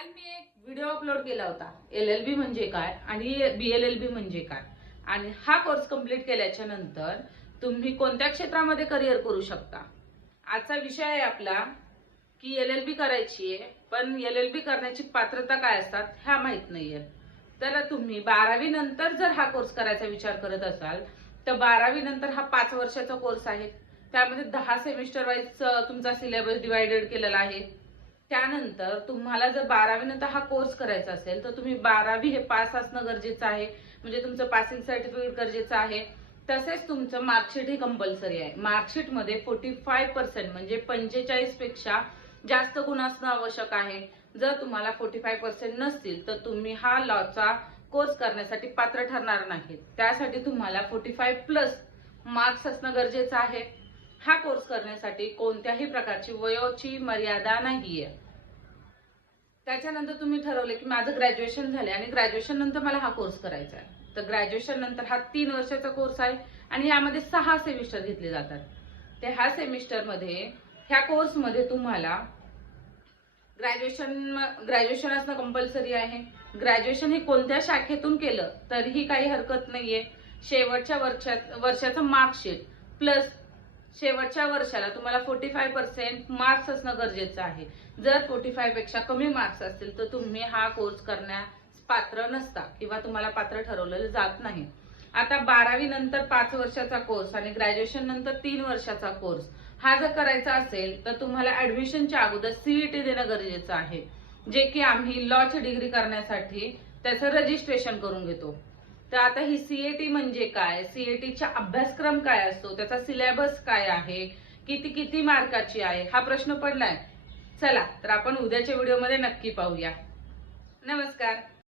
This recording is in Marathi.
काल मी एक व्हिडिओ अपलोड केला होता. एल एल बी म्हणजे काय आणि बी एल एल बी म्हणजे काय? आणि हा कोर्स कंप्लीट केल्याच्यानंतर तुम्ही कोणत्या क्षेत्रामध्ये करिअर करू शकता? आजचा विषय आहे आपला की एल एल बी करायची आहे पण एल एल बी करण्याची पात्रता काय असतात ह्या माहीत नाहीये. तर तुम्ही बारावी नंतर जर हा कोर्स करायचा विचार करत असाल तर बारावी नंतर हा पाच वर्षाचा कोर्स आहे. त्यामध्ये दहा सेमिस्टर वाईज तुमचा सिलेबस डिवायडेड केलेला आहे. त्यानंतर तुम्हाला जर बारावी नंतर हा कोर्स करायचा असेल तर तुम्ही बारावी हे पास असणं गरजेचं आहे. म्हणजे तुमचं पासिंग सर्टिफिकेट गरजेचं आहे. तसेच तुमचं मार्कशीट ही कंपल्सरी आहे. मार्कशीटमध्ये फोर्टी फाय पर्सेंट म्हणजे पंचेचाळीसपेक्षा जास्त गुण असणं आवश्यक आहे. जर तुम्हाला फोर्टी फाय पर्सेंट नसतील तर तुम्ही हा लॉचा कोर्स करण्यासाठी पात्र ठरणार नाहीत. त्यासाठी तुम्हाला फोर्टी फाय प्लस मार्क्स असणं गरजेचं आहे. हा कोर्स करण्यासाठी कोणत्याही प्रकारची वयोची मर्यादा नाहीये. त्याच्यानंतर तुम्ही ठरवले की माझं ग्रॅज्युएशन झाले आणि ग्रॅज्युएशन नंतर मला हा कोर्स करायचा आहे. तर ग्रॅज्युएशन नंतर हा तीन वर्षाचा कोर्स आहे आणि यामध्ये सहा सेमिस्टर घेतले जातात. ते ह्या सेमिस्टरमध्ये ह्या कोर्समध्ये तुम्हाला ग्रॅज्युएशन ग्रॅज्युएशन असणं कंपल्सरी आहे. ग्रॅज्युएशन हे कोणत्या शाखेतून केलं तरीही काही हरकत नाहीये. शेवटच्या वर्षात वर्षाचं मार्कशीट प्लस शेवटच्या वर्षाला तुम्हाला फोर्टी फाय पर्सेंट मार्क्स असणं गरजेचं आहे. जर फोर्टी फायपेक्षा कमी मार्क्स असतील तर तुम्ही हा कोर्स करण्यास पात्र नसता किंवा तुम्हाला पात्र ठरवलेलं जात नाही. आता बारावी नंतर पाच वर्षाचा कोर्स आणि ग्रॅज्युएशन नंतर तीन वर्षाचा कोर्स हा जर करायचा असेल तर तुम्हाला ऍडमिशनच्या अगोदर सीईटी देणं गरजेचं आहे. जे की आम्ही लॉची डिग्री करण्यासाठी त्याचं रजिस्ट्रेशन करून घेतो. तर आता ही सीएटी म्हणजे काय? सीएटीचा अभ्यासक्रम काय असतो? त्याचा सिलेबस काय आहे? किती किती मार्काची आहे? हा प्रश्न पडलाय. चला तर आपण उद्याच्या व्हिडिओमध्ये नक्की पाहूया. नमस्कार.